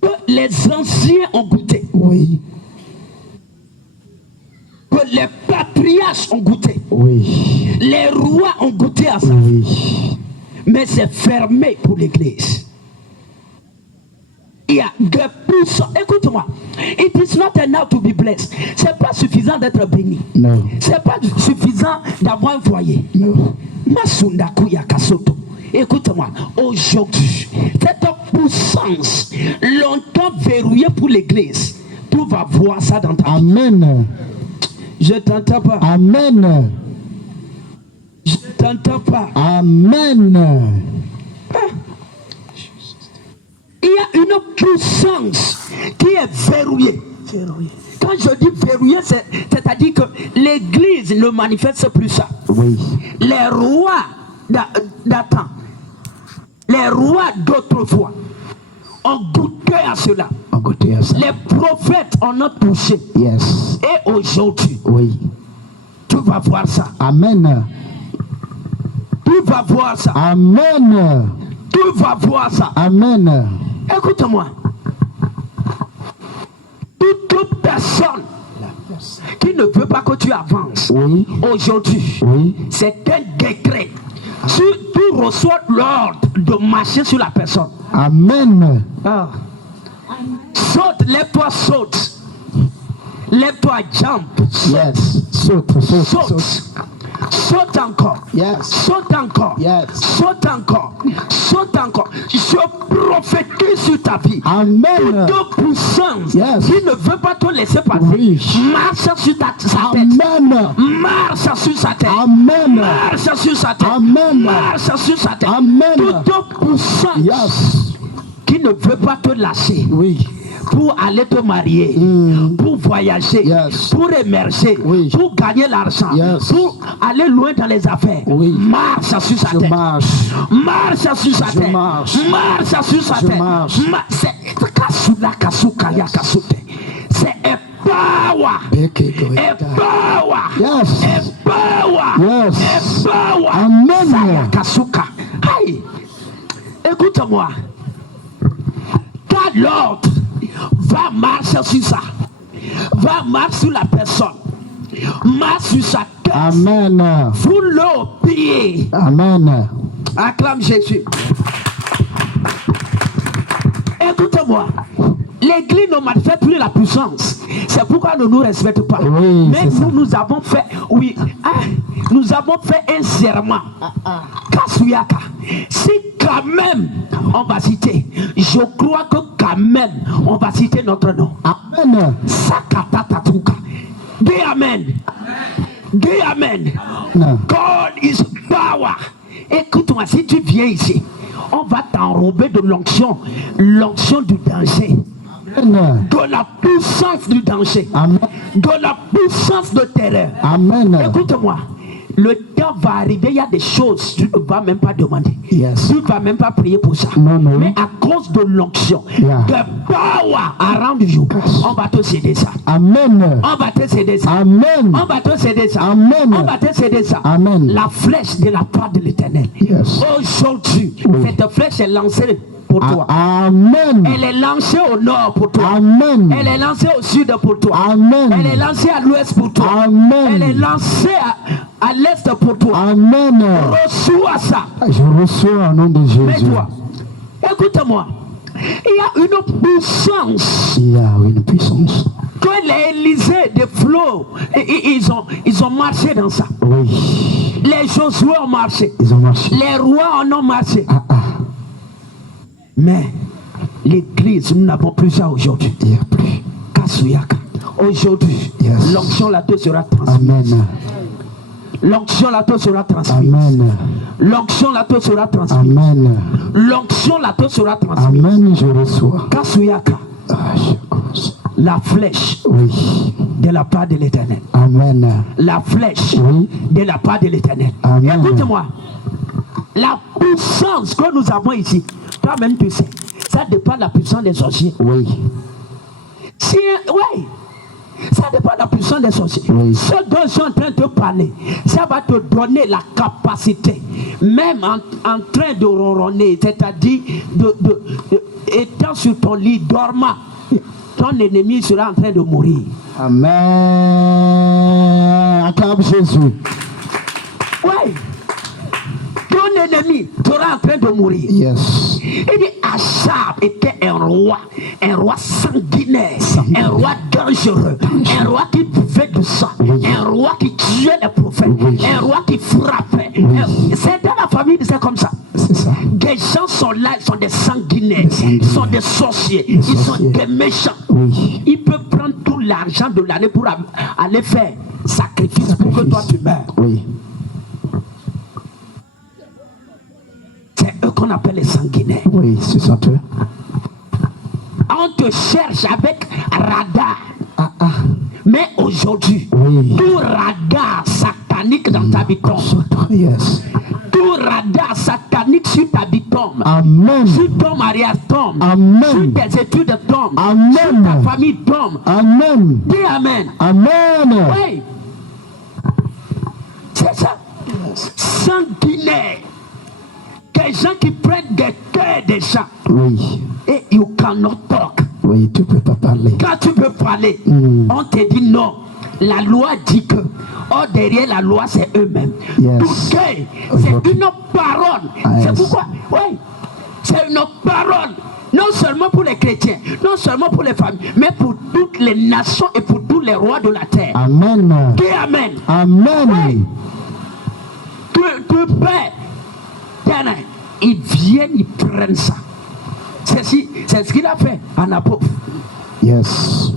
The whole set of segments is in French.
que les anciens ont goûté. Oui. Que les patriarches ont goûté. Oui. Les rois ont goûté à ça. Oui. Mais c'est fermé pour l'église. Il y a des puissants. Écoute-moi. It is not enough to be blessed. C'est pas suffisant d'être béni. Non. C'est pas suffisant d'avoir un foyer. Non. Masunda Kuya Kasoto. Écoute-moi. Aujourd'hui, cette puissance longtemps verrouillée pour l'église, tu vas voir ça dans ta vie. Amen. Je t'entends pas. Amen. Je t'entends pas. Amen. Il y a une puissance qui est verrouillée. Quand je dis verrouillée, c'est-à-dire que l'église ne manifeste plus ça. Oui. Les rois d'antan, les rois d'autrefois ont goûté à cela. On goûté à ça. Les prophètes en ont touché. Yes. Et aujourd'hui, Oui. tu vas voir ça. Amen. Tu vas voir ça. Amen. Tu vas voir ça. Amen. Écoute-moi. Toute personne qui ne veut pas que tu avances, Oui. aujourd'hui, Oui. c'est un décret. Si tu reçois l'ordre de marcher sur la personne, Amen. saute, lève-toi, saute. Lève-toi, jump. Yes. Saute, saute, saute. Saute. Saute encore. Yes. Saute encore. Yes. Saute encore. Saute encore. Je prophétise sur ta vie. Amen. Toute puissance Yes. qui ne veut pas te laisser passer. Oui. Marche sur sa tête. Amen. Marche sur sa tête. Amen. Marche sur sa tête. Amen. Marche sur sa tête. Amen. Toute puissance Yes. qui ne veut pas te lâcher. Oui. Pour aller te marier, pour voyager, Yes. pour émerger, Oui. pour gagner l'argent, Yes. pour aller loin dans les affaires. Oui. Marche sur sa Je tête. marche. Marche sur sa Je tête. marche. Marche sur sa Je tête. marche. C'est un power. A power. Yes. A power. Yes. A power. Amen. Sayakasuka. Hey. Écoute-moi. Ta l'ordre va marcher sur ça. Va marcher sur la personne. Marche sur sa tête. Amen. Foule-le au pied. Amen. Acclame Jésus. Écoute-moi. L'église ne manifeste plus la puissance. C'est pourquoi nous ne nous respectons pas. Oui, mais nous avons fait, oui, nous avons fait un serment. Kasuyaka. Si quand même on va citer, je crois que quand même on va citer notre nom. Amen. Sakatatatuka. Dis Amen. Dis Amen. God is power. Écoute-moi, si tu viens ici, on va t'enrober de l'onction du danger. Amen. De la puissance du danger. Amen. De la puissance de terreur. Amen. Écoute-moi. Le temps va arriver, il y a des choses tu ne vas même pas demander. Yes. Tu ne vas même pas prier pour ça. Non, non. Mais à cause de l'onction, Yeah. the power around you, on va te céder ça. Amen. On va te céder ça. Amen. On va te céder ça. Amen. On va te céder ça. Amen. La flèche de la part de l'Éternel. Yes. Aujourd'hui, cette flèche est lancée pour toi. Amen. Elle est lancée au nord pour toi. Amen. Elle est lancée au sud pour toi. Amen. Elle est lancée à l'ouest pour toi. Amen. Elle est lancée à l'est pour toi. Amen. Reçois ça. Je reçois au nom de Jésus. Mets-toi. Écoute-moi. Il y a une puissance. Il y a une puissance. Que les Élysées de Flo, ils ont marché dans ça. Oui. Les Josué ont marché. Ils ont marché. Les rois en ont marché. Mais l'église, nous n'avons plus ça aujourd'hui. Il n'y a plus. Kasuyaka. Aujourd'hui, Yes. l'onction là sera transmise. Amen. L'onction là sera transmise. Amen. L'onction là sera transmise. Amen. L'onction là sera transmise. Amen. Je reçois. Kasuyaka. Je commence. La flèche Oui. de la part de l'Éternel. Amen. La flèche Oui. de la part de l'Éternel. Amen. Écoute-moi. La puissance que nous avons ici, toi-même tu sais, ça dépend de la puissance des sorciers. Oui. Oui. Ça dépend de la puissance des sorciers. Oui. Ce dont je suis en train de te parler, ça va te donner la capacité, même en train de ronronner, c'est-à-dire étant sur ton lit, dormant, ton ennemi sera en train de mourir. Amen. Acclame Jésus. Oui. Ton ennemi sera en train de mourir. Yes. Il dit Achab était un roi sanguinaire, un roi dangereux, un roi qui buvait du sang, un roi qui tuait les prophètes, un roi qui frappait. C'est dans la famille, c'est comme ça. C'est ça. Des gens sont là, ils sont des sanguinaires, ils sont des sorciers, ils sont des méchants. Oui. Ils peuvent prendre tout l'argent de l'année pour aller faire sacrifice pour que toi tu meurs. Oui. C'est eux qu'on appelle les sanguinaires. Oui, c'est ça. On te cherche avec radar. Mais aujourd'hui, oui. Tout radar satanique dans ta vie tombe. Yes. Tout radar satanique sur ta vie tombe. Amen. Sur ton mariage tombe. Amen. Sur tes études tombe. Amen. Sur ta famille tombe. Amen. Dis Amen. Amen. Oui. C'est ça. Sanguinaire. Des gens qui prennent des cœurs des gens. Oui. Et you cannot talk. Oui, tu peux pas parler. Quand tu peux parler, on te dit non. La loi dit que, derrière la loi, c'est eux-mêmes. Yes. Tout c'est une parole. Yes. C'est pourquoi, oui, c'est une parole. Non seulement pour les chrétiens, non seulement pour les familles, mais pour toutes les nations et pour tous les rois de la terre. Amen. Dis Amen. Amen. Oui. Tu paies. Ils viennent, ils prennent ça. C'est ce qu'il a fait en apôtre. Yes.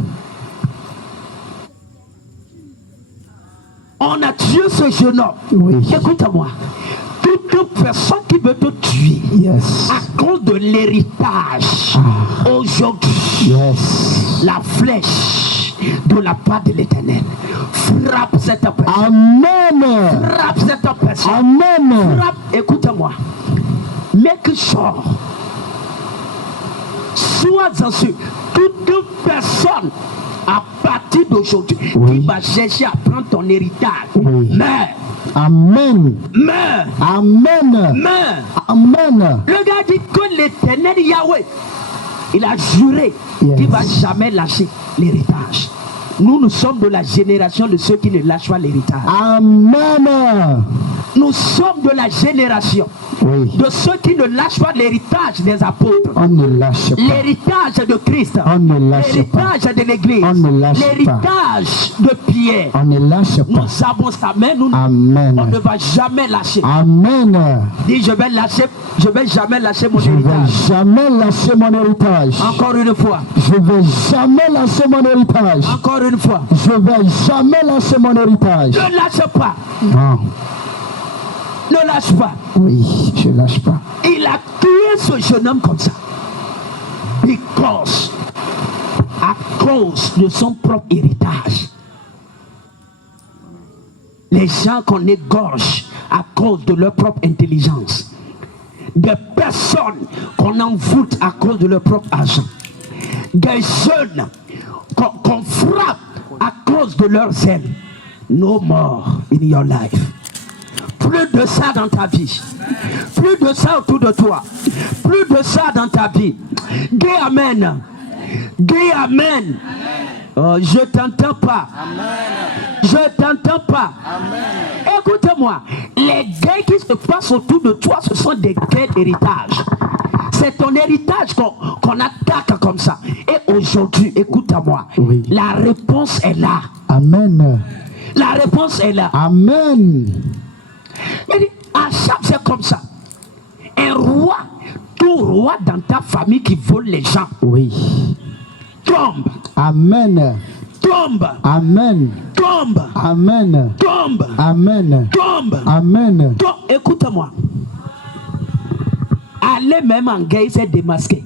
On a tué ce jeune homme. Oui. Écoute-moi. Toute personne qui veut te tuer, yes. à cause de l'héritage, aujourd'hui, yes. La flèche de la part de l'Éternel frappe cette personne. Amen. Frappe cette personne. Amen. Frappe, écoute-moi. Make sure. Sois-en sûr. Toute personne à partir d'aujourd'hui qui va chercher à prendre ton héritage, meurt. Amen. Meurt. Amen. Meurt. Amen. Le gars dit que l'Éternel Yahweh, il a juré qu'il ne va jamais lâcher l'héritage. Nous sommes de la génération de ceux qui ne lâchent pas l'héritage. Amen. Nous sommes de la génération de ceux qui ne lâchent pas l'héritage des apôtres. On ne lâche pas. L'héritage de Christ. On ne lâche pas. L'héritage de l'Église. On ne lâche pas. L'héritage de Pierre. On ne lâche pas. Nous savons ça, mais nous, Amen. on ne va jamais lâcher. Amen. Dis, je vais jamais lâcher mon héritage. héritage. Je vais jamais lâcher mon héritage. Encore une fois. Je vais jamais lâcher mon héritage. Encore une fois. Je vais jamais lâcher mon héritage. Ne lâche pas. Non. Ne lâche pas. Oui, je lâche pas. Il a tué ce jeune homme comme ça. Because, à cause de son propre héritage. Les gens qu'on égorge à cause de leur propre intelligence. Des personnes qu'on envoûte à cause de leur propre argent. Des jeunes qu'on frappe à cause de leur zèle. No more in your life. Plus de ça dans ta vie. Plus de ça autour de toi. Plus de ça dans ta vie. Dis Amen. Dis Amen. Oh, je t'entends pas. Je t'entends pas. Écoute-moi. Les guerres qui se passent autour de toi, ce sont des guerres d'héritage. C'est ton héritage qu'on attaque comme ça. Et aujourd'hui, écoute-moi. Oui. La réponse est là. Amen. La réponse est là. Amen. Achab, c'est comme ça. Un roi, tout roi dans ta famille qui vole les gens. Oui. Tombe. Amen. Tombe. Amen. Tombe. Amen. Tombe. Amen. Tombe. Amen. Écoute-moi. Allez même en guerre, il s'est démasqué.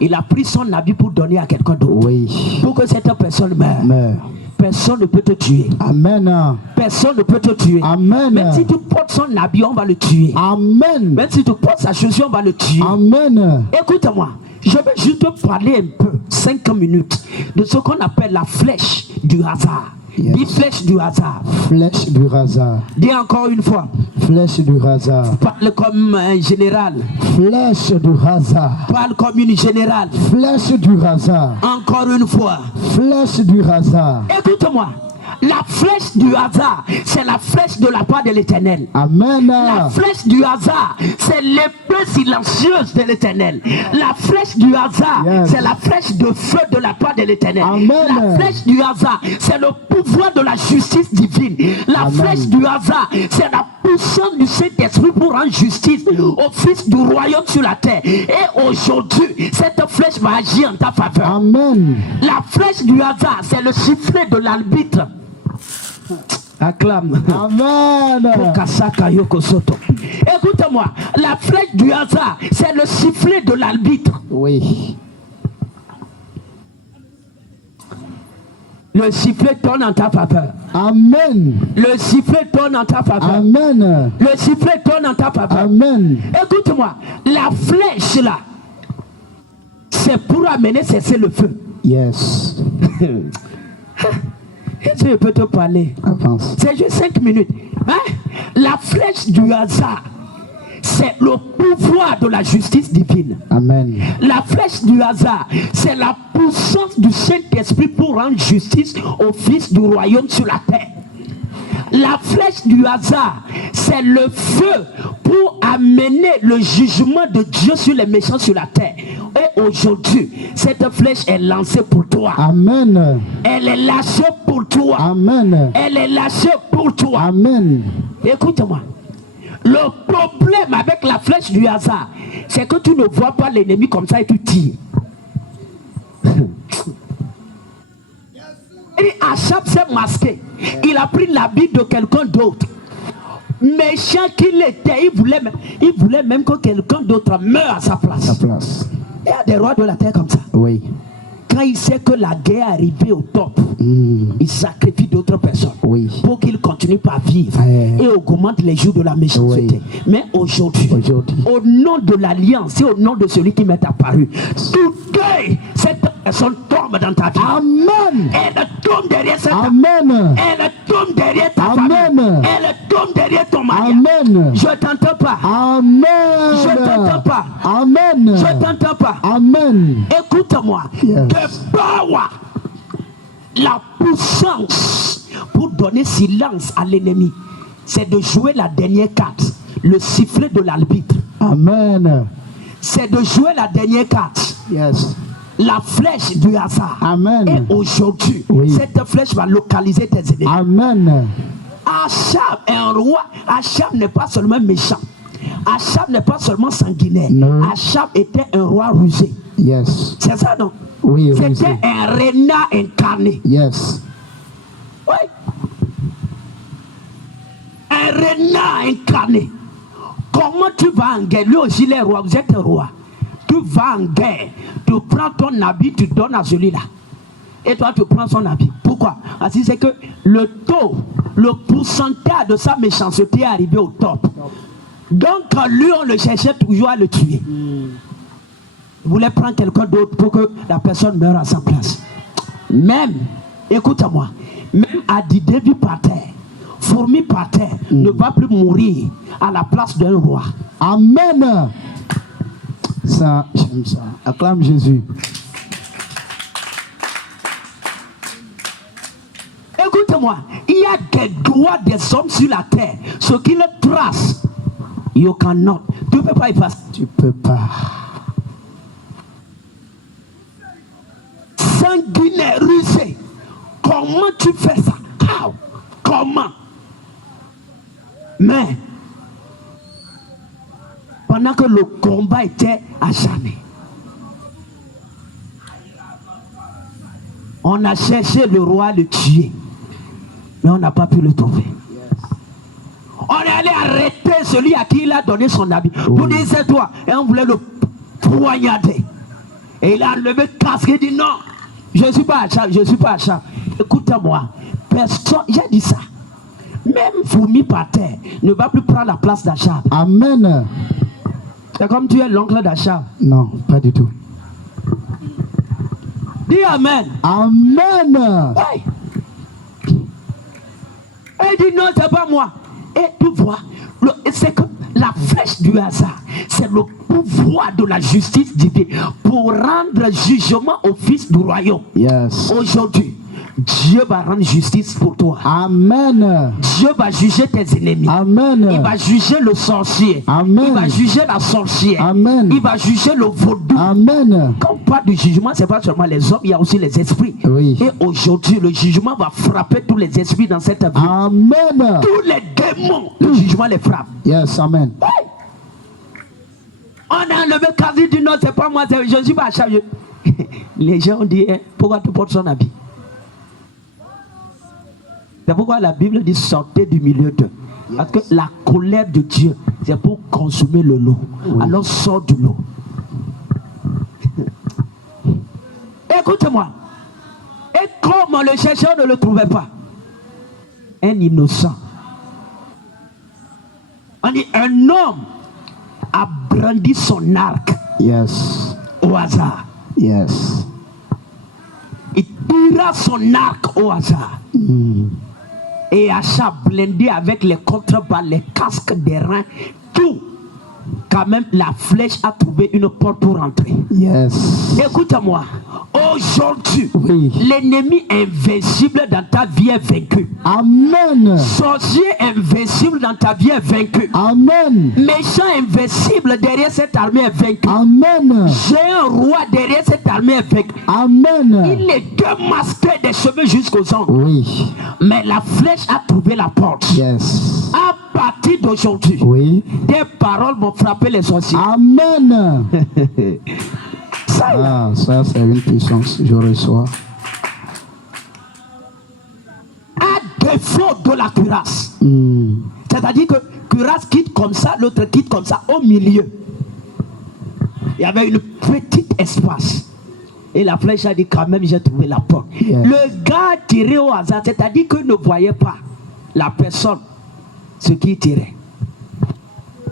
Il a pris son habit pour donner à quelqu'un d'autre. Oui. Pour que cette personne meure. Personne ne peut te tuer. Amen. Personne ne peut te tuer. Amen. Même si tu portes son habit, on va le tuer. Amen. Même si tu portes sa chaussure, on va le tuer. Amen. Écoute-moi, je vais juste te parler un peu, 5 minutes, de ce qu'on appelle la flèche du hasard. Yes. Dis flèche du hasard. Flèche du hasard. Dis encore une fois. Flèche du hasard. Parle comme un général. Flèche du hasard. Parle comme une générale. Flèche du hasard. Encore une fois. Flèche du hasard. Écoute-moi. La flèche du hasard, c'est la flèche de la part de l'Éternel. Amen. La flèche du hasard, c'est l'épée silencieuse de l'Éternel. La flèche du hasard, Yes. c'est la flèche de feu de la part de l'Éternel. Amen. La flèche du hasard, c'est le pouvoir de la justice divine. La Amen. flèche du hasard, c'est la puissance du Saint-Esprit pour rendre justice au Fils du royaume sur la terre. Et aujourd'hui, cette flèche va agir en ta faveur. Amen. La flèche du hasard, c'est le sifflet de l'arbitre. Acclame. Amen. Écoute-moi, la flèche du hasard, c'est le sifflet de l'arbitre. Oui. Le sifflet tourne en ta faveur. Amen. Le sifflet tourne en ta faveur. Amen. Le sifflet tourne en ta faveur. Amen. Écoute-moi, la flèche là, c'est pour amener cesser le feu. Yes. Est-ce que je peux te parler? Avance. C'est juste 5 minutes. Hein? La flèche du hasard, c'est le pouvoir de la justice divine. Amen. La flèche du hasard, c'est la puissance du Saint-Esprit pour rendre justice au Fils du royaume sur la terre. La flèche du hasard, c'est le feu pour amener le jugement de Dieu sur les méchants sur la terre. Et aujourd'hui, cette flèche est lancée pour toi. Amen. Elle est lâchée pour toi. Amen. Elle est lâchée pour toi. Amen. Écoute-moi. Le problème avec la flèche du hasard, c'est que tu ne vois pas l'ennemi comme ça et tu tires. Et Achab s'est masqué. Il a pris l'habit de quelqu'un d'autre. Méchant qu'il était, il voulait même que quelqu'un d'autre meure à sa place. Sa place. Il y a des rois de la terre comme ça. Oui. Quand il sait que la guerre est arrivée au top, il sacrifie d'autres personnes Oui. pour qu'il continue à vivre et augmente les jours de la méchanceté. Mais aujourd'hui, au nom de l'alliance et au nom de celui qui m'est apparu, tout deuil, cette personne tombe dans ta vie. Amen. Elle tombe derrière cette Amen. Elle tombe derrière ta Amen. famille. Elle tombe derrière ton mari. Amen. Je t'entends pas. Amen. Je t'entends pas. Amen. Je t'entends pas. Amen. Écoute-moi. Yes. The power, la puissance pour donner silence à l'ennemi, c'est de jouer la dernière carte, le sifflet de l'arbitre. Amen. C'est de jouer la dernière carte. Yes. La flèche du hasard. Amen. Et aujourd'hui, cette flèche va localiser tes ennemis. Amen. Achab est un roi. Achab n'est pas seulement méchant. Achab n'est pas seulement sanguinaire. Non. Achab était un roi rusé. Yes. C'est ça, non? Oui, c'était un renard incarné. Yes. Oui. Un renard incarné. Comment tu vas en guerre? Lui aussi, les rois, vous êtes un roi. Tu vas en guerre. Tu prends ton habit, tu donnes à celui-là. Et toi, tu prends son habit. Pourquoi? Parce que c'est que le taux, le pourcentage de sa méchanceté est arrivé au top. Donc, lui, on le cherchait toujours à le tuer. Il voulait prendre quelqu'un d'autre pour que la personne meure à sa place. Même, écoute-moi, même Adidé vit par terre, fourmi par terre, ne va plus mourir à la place d'un roi. Amen. Ça, j'aime ça. Acclame Jésus. Écoute-moi, il y a des droits des hommes sur la terre. Ce qui le trace, you cannot. Tu ne peux pas effacer. Tu peux pas. Sanguinaire, rusé. Comment tu fais ça? How? Comment? Mais pendant que le combat était acharné, on a cherché le roi à le tuer, mais on n'a pas pu le trouver. On est allé arrêter celui à qui il a donné son habit. Vous dites c'est toi, et on voulait le poignarder. Et il a enlevé le casque et dit non, je ne suis pas Achab, je ne suis pas Achab. Écoutez-moi, personne, j'ai dit ça. Même fourmi par terre ne va plus prendre la place d'Achab. Amen. C'est comme tu es l'oncle d'Achab. Non, pas du tout. Dis Amen. Amen. Ouais. il dit non, c'est pas moi. Et tu vois, c'est que la flèche du hasard, c'est le pouvoir de la justice divine pour rendre jugement au fils du royaume. Yes. Aujourd'hui, Dieu va rendre justice pour toi. Amen. Dieu va juger tes ennemis. Amen. Il va juger le sorcier. Amen. Il va juger la sorcière. Amen. Il va juger le vaudou. Amen. Quand on parle du jugement, ce n'est pas seulement les hommes, il y a aussi les esprits. Oui. Et aujourd'hui, le jugement va frapper tous les esprits dans cette vie. Amen. Tous les démons, le jugement les frappe. Yes, amen. Hey! On a enlevé quasi dit non, c'est pas moi, je ne suis pas chargé. Les gens ont dit, pourquoi tu portes son habit? C'est pourquoi la Bible dit sortez du milieu d'eux. Parce que la colère de Dieu, c'est pour consommer le lot. Oui. Alors sors du lot. Écoutez-moi. Et comme on le cherchait, on ne le trouvait pas. Un innocent. On dit un homme a brandi son arc. Yes. Au hasard. Yes. Il tira son arc au hasard. Et Achab blindé avec les contreballes, les casques des reins, tout. Quand même, la flèche a trouvé une porte pour rentrer. Yes. Écoute-moi. Aujourd'hui, oui. L'ennemi invincible dans ta vie est vaincu. Amen. Sorcier invincible dans ta vie est vaincu. Amen. Méchant invincible derrière cette armée est vaincu. Amen. Géant roi derrière cette armée est vaincu. Amen. Il est démasqué des cheveux jusqu'aux ongles. Oui. Mais la flèche a trouvé la porte. Yes. À partir d'aujourd'hui, oui. Tes paroles vont frapper les sorciers. Amen. Ça c'est une puissance, je reçois. À défaut de la cuirasse. C'est-à-dire que cuirasse quitte comme ça, l'autre quitte comme ça, au milieu. Il y avait une petite espace. Et la flèche a dit quand même j'ai trouvé la porte. Yes. Le gars tiré au hasard, c'est-à-dire qu'il ne voyait pas la personne, ce qui tirait.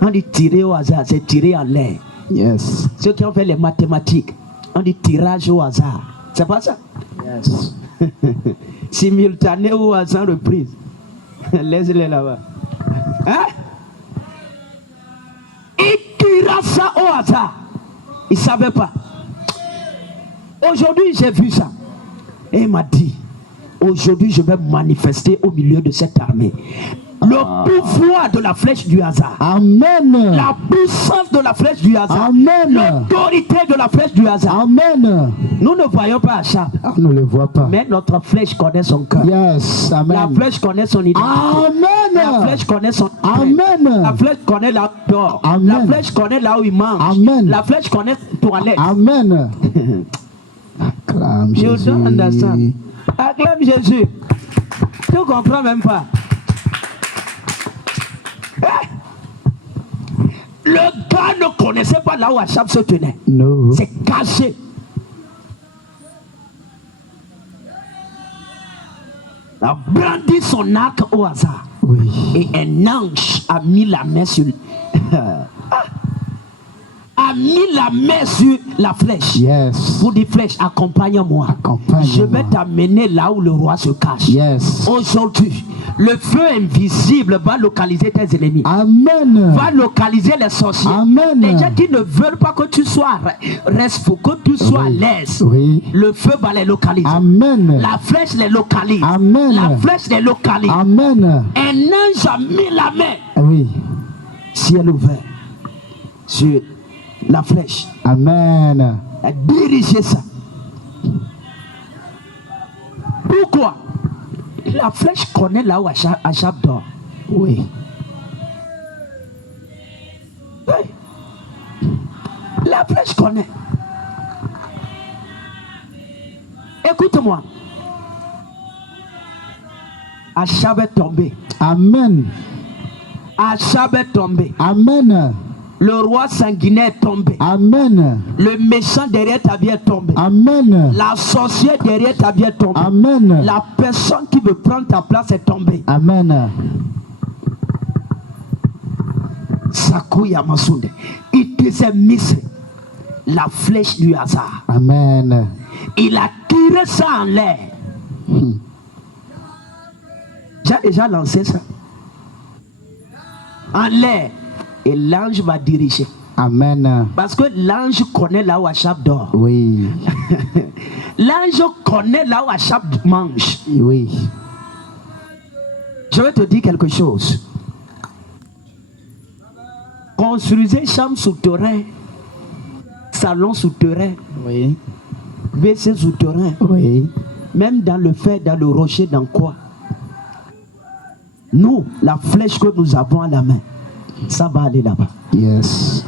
On dit tirer au hasard, c'est tirer en l'air. Yes. Ceux qui ont fait les mathématiques, on dit tirage au hasard. C'est pas ça? Yes. Simultané ou à sans reprise. Laisse-les là-bas. Hein? Il tira ça au hasard. Il ne savait pas. Aujourd'hui, j'ai vu ça. Et il m'a dit, aujourd'hui, je vais me manifester au milieu de cette armée. Le pouvoir de la flèche du hasard. Amen. La puissance de la flèche du hasard. Amen. L'autorité de la flèche du hasard. Amen. Nous ne voyons pas Achab. On ne le voit pas. Mais notre flèche connaît son cœur. Yes. Amen. La flèche connaît son identité. Amen. La flèche connaît son Amen. La flèche connaît là où il dort. Amen. La flèche connaît là où il mange. Amen. La flèche connaît la toilette. Amen. Acclame Jésus. You don't understand. Acclame Jésus. Tu ne comprends même pas. Le gars ne connaissait pas là où Achab se tenait. No. C'est caché. Il a brandi son arc au hasard. Oui. Et un ange a mis la main sur a mis la main sur la flèche. Yes. Pour dire flèche, accompagne-moi. Je vais t'amener là où le roi se cache. Yes. Aujourd'hui, le feu invisible va localiser tes ennemis. Amen. Va localiser les sorciers. Amen. Les gens qui ne veulent pas que tu sois restful, que tu sois à l'aise. Oui. Le feu va les localiser. Amen. La flèche les localise. Amen. La flèche les localise. Amen. Un ange a mis la main. Oui. Ciel ouvert sur la flèche. Amen. A dirigé ça. Pourquoi? La flèche connaît là où Achab dort. Oui. Oui. La flèche connaît. Écoute-moi. Achab est tombé. Amen. Achab est tombé. Amen. Le roi sanguinaire est tombé. Amen. Le méchant derrière ta vie est tombé. Amen. La sorcière derrière ta vie est tombée. Amen. La personne qui veut prendre ta place est tombée. Amen. Sakuya Masunde. It is a mystery. La flèche du hasard. Amen. Il a tiré ça en l'air. Tu as déjà lancé ça en l'air et l'ange va diriger. Amen. Parce que l'ange connaît là où Achab dort. Oui. L'ange connaît là où Achab mange. Oui. Je vais te dire quelque chose. Construisez chambre souterrain, salon souterrain, Oui. WC souterrain, Oui. même dans le fer, dans le rocher, dans quoi? Nous, la flèche que nous avons à la main, ça va aller là-bas. Yes.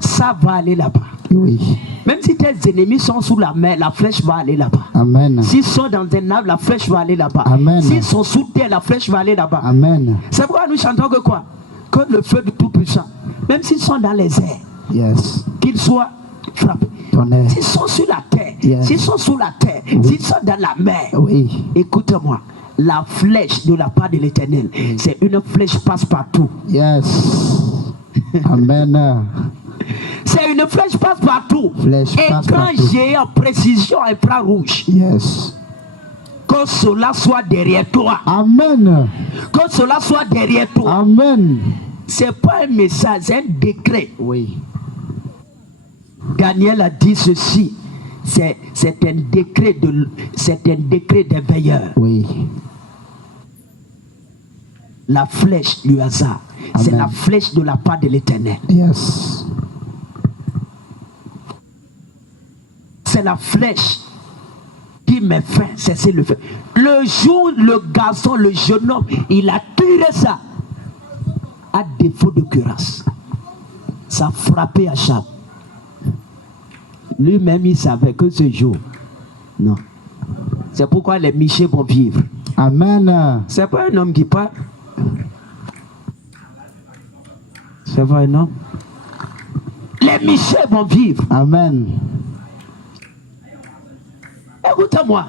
Ça va aller là-bas. Oui. Même si tes ennemis sont sous la mer, la flèche va aller là-bas. Amen. S'ils sont dans un arbre, la flèche va aller là-bas. Amen. S'ils sont sous terre, la flèche va aller là-bas. Amen. C'est pourquoi nous chantons que quoi? Que le feu du Tout-Puissant, même s'ils sont dans les airs, Yes. qu'ils soient frappés. Tonnerre. S'ils sont sur la terre, Yes. s'ils sont sous la terre, s'ils sont dans la mer, Oui. écoute-moi, la flèche de la part de l'Éternel, c'est une flèche passe-partout. Yes. Amen. C'est une flèche passe-partout. Flèche Et quand passe-partout. j'ai en précision infrarouge, Yes. que cela soit derrière toi, Amen. que cela soit derrière toi, Amen. c'est pas un message, c'est un décret. Oui. Daniel a dit ceci, c'est un décret des veilleurs. Oui. La flèche du hasard, c'est Amen. la flèche de la part de l'Éternel. Yes. C'est la flèche qui met fin, cesser le feu. Le jour, le garçon, le jeune homme, il a tiré ça à défaut de cuirasse. Ça a frappé Achab. Lui-même, il savait que ce jour, non. C'est pourquoi les Michés vont vivre. Amen. C'est pas un homme qui parle. C'est pas un homme. Les Michés vont vivre. Amen. Écoutez-moi.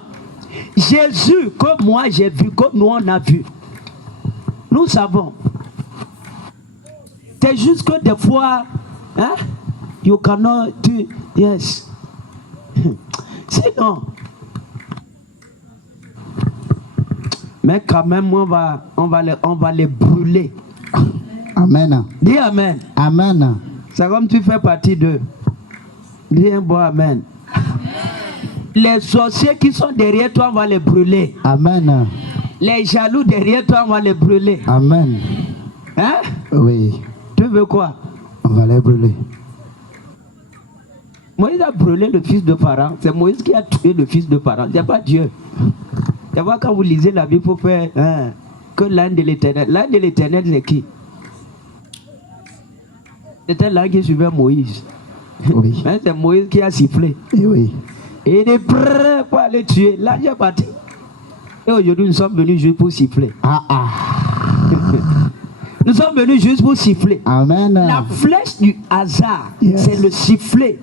Jésus, que moi j'ai vu, que nous on a vu. Nous savons. C'est juste que des fois, hein, you cannot do, yes. Sinon, mais quand même, on va les brûler. Amen. Dis amen. Amen. C'est comme tu fais partie d'eux. Dis un bon amen. Les sorciers qui sont derrière toi, on va les brûler. Amen. Les jaloux derrière toi, on va les brûler. Amen. Hein? Oui. Tu veux quoi? On va les brûler. Moïse a brûlé le fils de Pharaon. C'est Moïse qui a tué le fils de Pharaon. C'est pas Dieu. Tu vois, quand vous lisez la Bible, il faut faire que l'âne de l'Éternel. L'âne de l'Éternel, c'est qui? C'était l'âne qui suivait Moïse. Oui. Hein, c'est Moïse qui a sifflé. Et oui. Et il est prêt pour aller tuer. L'âne est parti. Et aujourd'hui, nous sommes venus juste pour siffler. Ah ah. Nous sommes venus juste pour siffler. Amen. La flèche du hasard, Yes. c'est le sifflet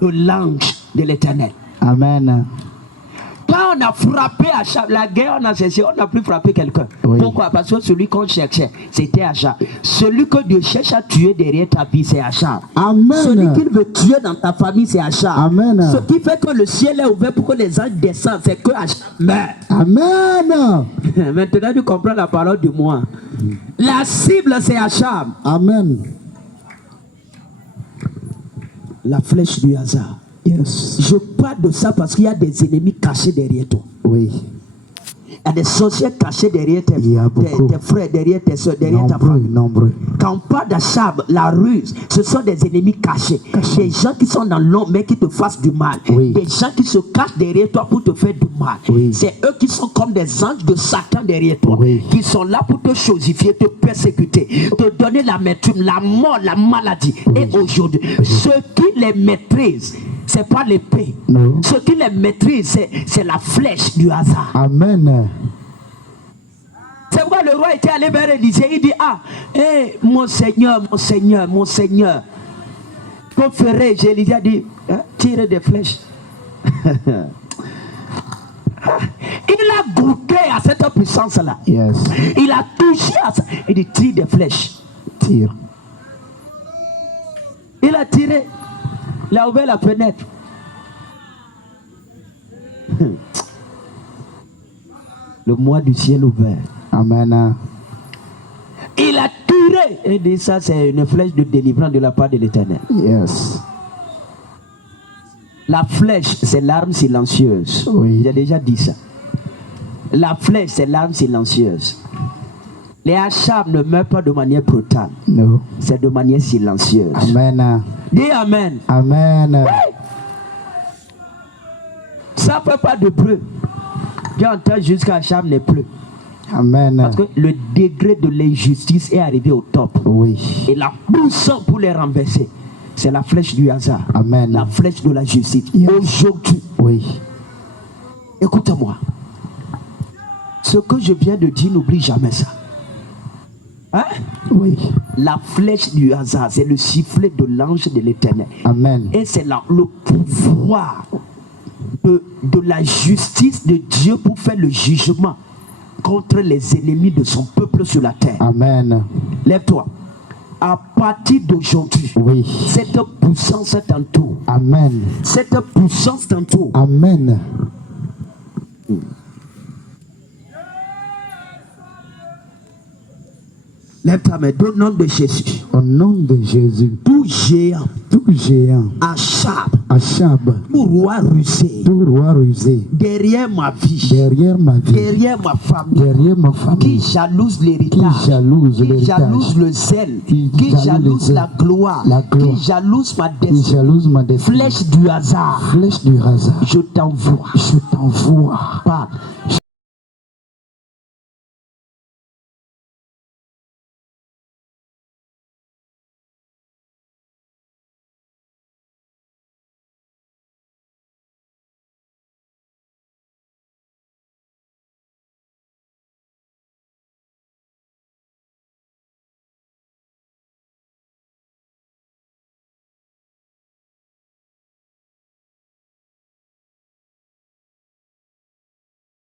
de l'ange de l'Éternel. Amen. Quand on a frappé Achab, la guerre, on a cessé, on n'a plus frappé quelqu'un. Oui. Pourquoi? Parce que celui qu'on cherchait, c'était Achab. Celui que Dieu cherche à tuer derrière ta vie, c'est Achab. Amen. Celui qu'il veut tuer dans ta famille, c'est Achab. Amen. Ce qui fait que le ciel est ouvert pour que les anges descendent, c'est que Achab meurt. Amen. Maintenant, tu comprends la parole de moi. La cible, c'est Achab. Amen. La flèche du hasard. Yes. Je parle de ça parce qu'il y a des ennemis cachés derrière toi. Oui. Il y a des sorciers cachés derrière Il y a beaucoup. tes frères, derrière tes soeurs, derrière ta Nombreux, famille. nombreux. Quand on parle d'Achab, la ruse, ce sont des ennemis cachés. Des gens qui sont dans l'ombre mais qui te fassent du mal. Oui. Des gens qui se cachent derrière toi pour te faire du mal. Oui. C'est eux qui sont comme des anges de Satan derrière toi. Oui. Qui sont là pour te chosifier, te persécuter, te donner la l'amertume, la mort, la maladie. Et aujourd'hui, ceux qui les maîtrisent, c'est pas l'épée. Non. Ceux qui les maîtrisent, c'est la flèche du hasard. Amen. C'est pourquoi le roi était allé vers Élisée. Il dit, ah, mon Seigneur, mon Seigneur, mon Seigneur. Que ferais-je? Élisée a dit, tire des flèches. Il a goûté à cette puissance-là. Yes. Il a touché à ça. Il dit, tire des flèches. Tire. Il a tiré. Il a ouvert la fenêtre. Le mois du ciel ouvert. Amen. Il a tiré. Et dit ça, c'est une flèche de délivrance de la part de l'Éternel. Yes. La flèche, c'est l'arme silencieuse. Oui. J'ai déjà dit ça. La flèche, c'est l'arme silencieuse. Les acharnes ne meurent pas de manière brutale. No. C'est de manière silencieuse. Amen. Dis Amen. Amen. Oui. Ça ne fait pas de bruit. Tu entends jusqu'à l'acharne n'est plus. Amen. Parce que le degré de l'injustice est arrivé au top. Oui. Et la puissance pour les renverser, c'est la flèche du hasard. Amen. La flèche de la justice. Yes. Aujourd'hui, Oui. écoute-moi. Ce que je viens de dire, n'oublie jamais ça. Hein? Oui. La flèche du hasard, c'est le sifflet de l'ange de l'Éternel. Amen. Et c'est le pouvoir de la justice de Dieu pour faire le jugement contre les ennemis de son peuple sur la terre. Amen. Lève-toi. À partir d'aujourd'hui, Oui. cette puissance t'entoure. Amen. Cette puissance t'entoure. Amen. Lève-toi, mais au nom de Jésus. Au nom de Jésus, Tout géant, tout géant, acharne, Achab, tout roi rusé, tout roi rusé, derrière ma vie, derrière ma vie, derrière ma famille, derrière ma qui famille, jalouse l'héritage, qui jalouse qui l'héritage, jalouse le zèle, qui qui jalouse jalouse le la zèle, gloire, la gloire, qui jalouse ma qui destinée, jalouse ma destinée, flèche du hasard, flèche du hasard, je t'envoie je t'envoie par